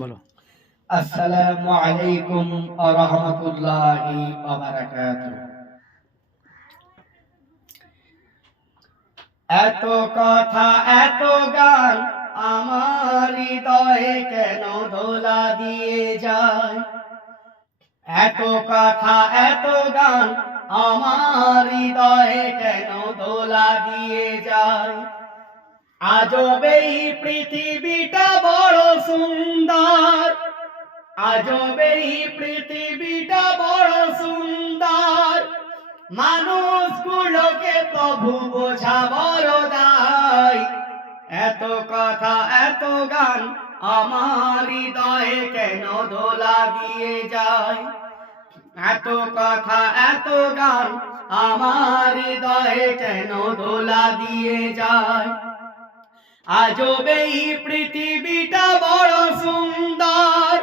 বলো। আসসালামু আলাইকুম ওয়া রাহমাতুল্লাহি ওয়া এত কথা, এত গান আমার হৃদয়ে কেন দোলা দিয়ে যায়? এত কথা, এত গান আমার হৃদয়ে কেন দোলা দিয়ে যায়? আজব এই পৃথিবীটা বড় সুন্দর। আজব এই পৃথিবীটা বড় সুন্দর। মানুষগুলোকে প্রভু বোঝা বড় দায়। এত কথা, এত গান আমার হৃদয়ে কেন দোলা দিয়ে যায়? এত কথা, এত গান আমার হৃদয়ে কেন দোলা দিয়ে যায়? আজব এই পৃথিবীটা বড় সুন্দর।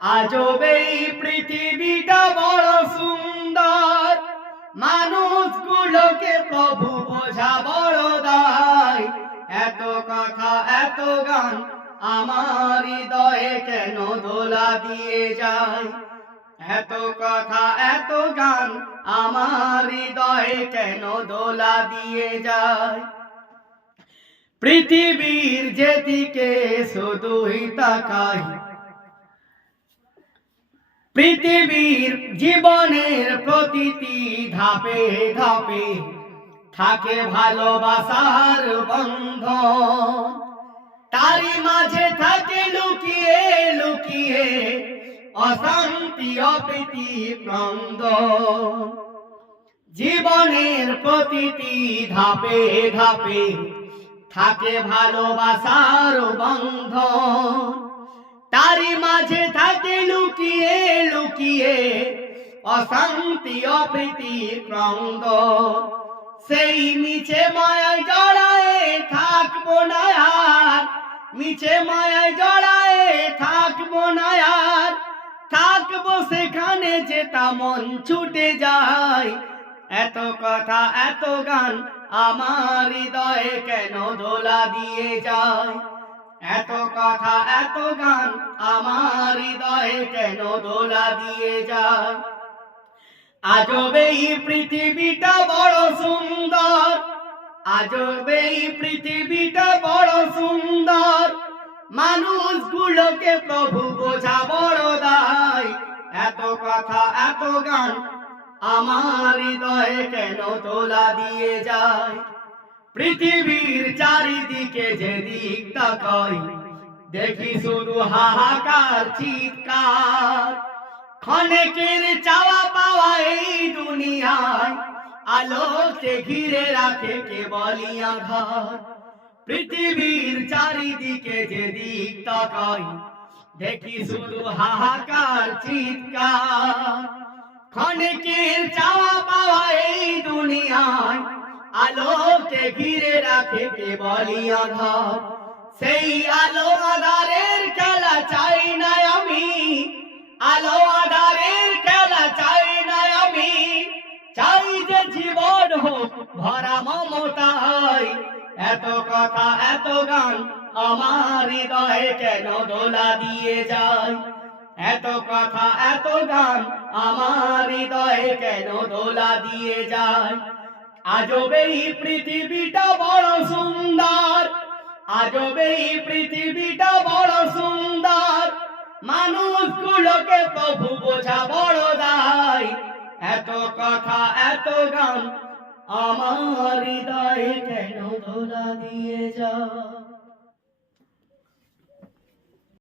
আজব এই পৃথিবীটা বড় সুন্দর। মানুষগুলোকে প্রভু বোঝা বড় দায়। এত কথা, এত গান আমার হৃদয়ে কেন দোলা দিয়ে যায়? এত কথা, এত গান আমার হৃদয়ে কেন দোলা দিয়ে যায়? পৃথিবীর যেদিকে শুধুই তাকাই, পৃথিবীর জীবনের প্রতিটি ধাপে ধাপে থাকে ভালোবাসার বন্ধন। তারই মাঝে থাকে লুকিয়ে লুকিয়ে অশান্তি, অপ্রীতি, ক্রন্দন। জীবনের প্রতিটি ধাপে ধাপে থাকে ভালোবাসার বন্ধন। তারই মাঝে থাকে লুকিয়ে লুকিয়ে অশান্তি অপ্রীতি ক্রন্দ সেই নিচে মায়ায় জড়ায় থাকব না আর নিচে মায়ায় জড়ায় থাকব না আর। থাকব সেখানে যেটা মন ছুটে যায় এত কথা, এত গান আমার হৃদয়ে কেন দোলা দিয়ে যায়? এত কথা, এত গান আমার হৃদয়ে কেন দোলা দিয়ে যায়? আজব এই পৃথিবীটা বড় সুন্দর আজব এই পৃথিবীটা বড় সুন্দর। মানুষগুলোকে প্রভু বোঝা বড় দায়। এত কথা, এত গান আমার হৃদয়ে কেন তোলা দিয়ে যায়? পৃথিবীর চারিদিকে যে দিক তাকাই, দেখি শুধু হাহাকার, চিৎকার। ক্ষণেকের চাওয়া পাওয়া এই দুনিয়ায়, আলোকে ঘিরে রাখে কেবলই আধার। পৃথিবীর চারিদিকে যে দিক তাকাই, দেখি শুধু হাহাকার, চিৎকার। ক্ষণিকের চাওয়া আলোকে ঘিরে রাখে কেবলই আধার সেই আলো আধারের খেলা চাই না আমি, আলো আধারের খেলা চাই না আমি। চাই যে জীবন হোক ভরা মমতায়, এত কথা, এত গান আমার হৃদয়ে কেন দোলা দিয়ে যায়? এত কথা, এত গান আমার হৃদয়ে কেন দোলা দিয়ে যায়? আজব এই পৃথিবীটা বড় সুন্দর। আজব এই পৃথিবীটা বড় সুন্দর। মানুষগুলোকে প্রভু বোঝা বড় দায়। এত কথা, এত গান, আমার হৃদয় কেন ধরা দিয়ে যায়?